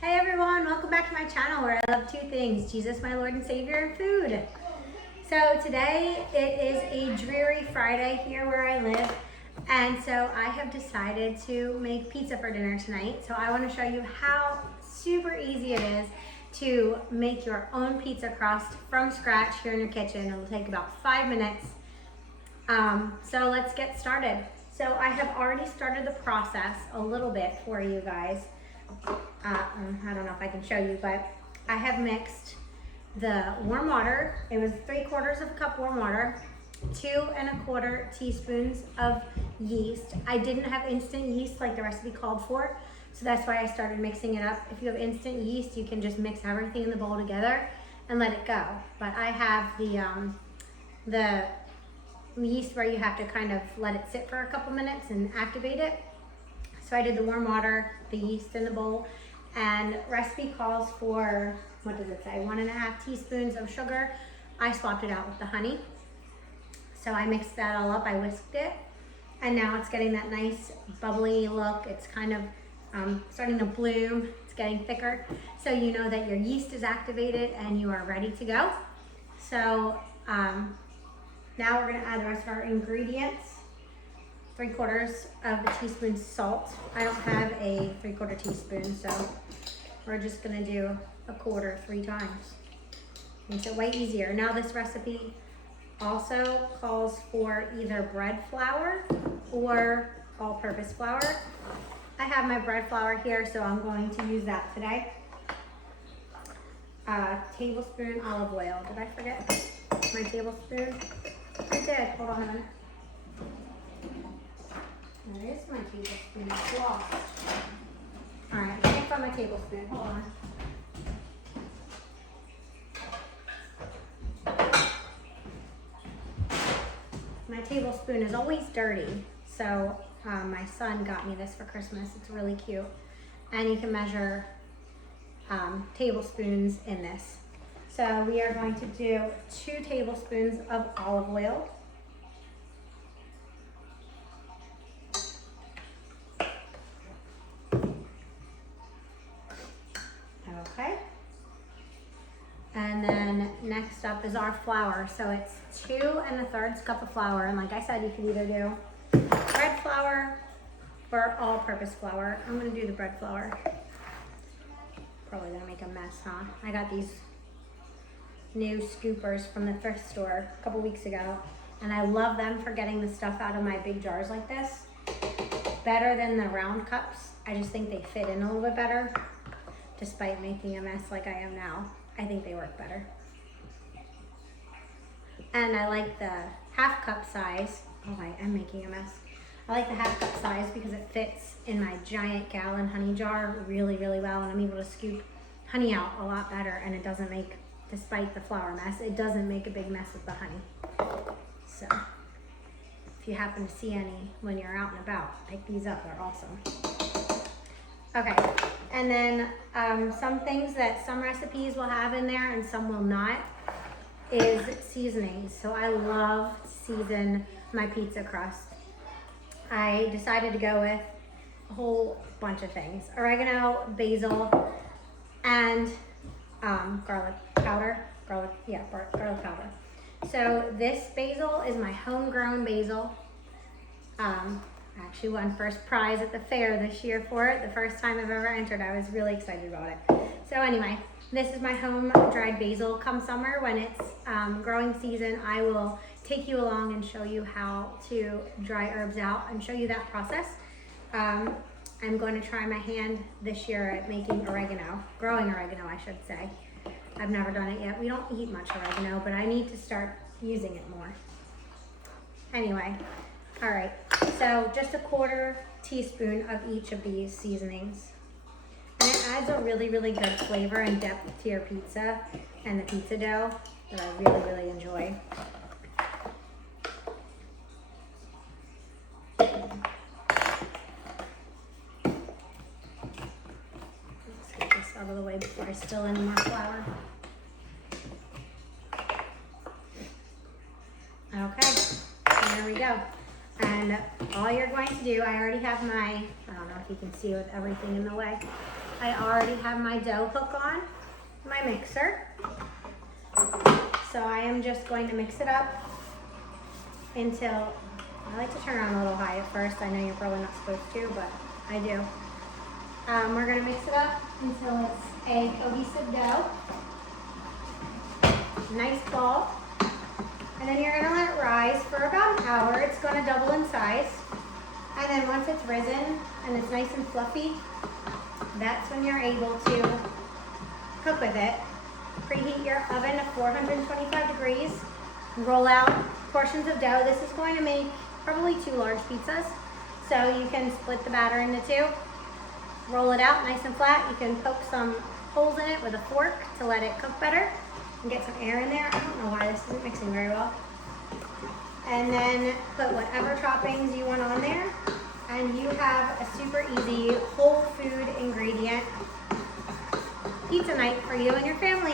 Hey everyone, welcome back to my channel where I love two things, Jesus my Lord and Savior and food. So today it is a dreary Friday here where I live, and so I have decided to make pizza for dinner tonight. So I want to show you how super easy it is to make your own pizza crust from scratch here in your kitchen. It'll take about 5 minutes. So let's get started. So I have already started the process a little bit for you guys. I don't know if I can show you, but I have mixed the warm water. It was 3/4 of a cup warm water, 2 1/4 teaspoons of yeast. I didn't have instant yeast like the recipe called for, so that's why I started mixing it up. If you have instant yeast, you can just mix everything in the bowl together and let it go. But I have the yeast where you have to kind of let it sit for a couple minutes and activate it. So I did the warm water, the yeast in the bowl, and recipe calls for, what does it say, 1.5 teaspoons of sugar. I swapped it out with the honey. So I mixed that all up, I whisked it, and now it's getting that nice bubbly look. It's kind of starting to bloom, it's getting thicker. So you know that your yeast is activated and you are ready to go. So now we're gonna add the rest of our ingredients. 3/4 of a teaspoon salt. I don't have a 3/4 teaspoon, so we're just gonna do 1/4 3 times. Makes it way easier. Now this recipe also calls for either bread flour or all-purpose flour. I have my bread flour here, so I'm going to use that today. Tablespoon olive oil. Did I forget my tablespoon? I did. Hold on a minute. There is my tablespoon. It's lost. All right, I can't find my tablespoon. Hold on. My tablespoon is always dirty, so my son got me this for Christmas. It's really cute, and you can measure tablespoons in this. So we are going to do 2 tablespoons of olive oil. Okay. And then next up is our flour. So it's 2 1/3 cup of flour. And like I said, you can either do bread flour or all-purpose flour. I'm gonna do the bread flour. Probably gonna make a mess, huh? I got these new scoopers from the thrift store a couple weeks ago, and I love them for getting the stuff out of my big jars like this. Better than the round cups. I just think they fit in a little bit better. Despite making a mess like I am now, I think they work better. And I like the 1/2 cup size. Oh, I am making a mess. I like the 1/2 cup size because it fits in my giant gallon honey jar really, really well, and I'm able to scoop honey out a lot better, and it doesn't make, despite the flour mess, it doesn't make a big mess with the honey. So if you happen to see any when you're out and about, pick these up, they're awesome. Okay, and then some things that some recipes will have in there and some will not is seasonings. So I love to season my pizza crust. I decided to go with a whole bunch of things. Oregano, basil, and garlic powder. Garlic powder. So this basil is my homegrown basil. I actually won first prize at the fair this year for it. The first time I've ever entered. I was really excited about it. So anyway, this is my home dried basil. Come summer when it's growing season, I will take you along and show you how to dry herbs out and show you that process. I'm going to try my hand this year at making oregano, growing oregano I should say. I've never done it yet. We don't eat much oregano, but I need to start using it more. Anyway. All right, so just 1/4 teaspoon of each of these seasonings. And it adds a really, really good flavor and depth to your pizza and the pizza dough that I really, really enjoy. Let's get this out of the way before I spill any more flour. Okay, there we go. And all you're going to do, I already have my, I don't know if you can see with everything in the way, I already have my dough hook on my mixer. So I am just going to mix it up until, I like to turn it on a little high at first. I know you're probably not supposed to, but I do. We're gonna mix it up until it's a cohesive dough. Nice ball. And then you're gonna let it rise for about an hour. It's gonna double in size. And then once it's risen and it's nice and fluffy, that's when you're able to cook with it. Preheat your oven to 425 degrees. Roll out portions of dough. This is going to make probably 2 large pizzas. So you can split the batter into 2. Roll it out nice and flat. You can poke some holes in it with a fork to let it cook better and get some air in there. I don't know why this isn't mixing very well. And then put whatever toppings you want on there. And you have a super easy whole food ingredient pizza night for you and your family.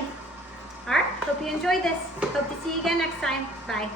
All right, hope you enjoyed this. Hope to see you again next time. Bye.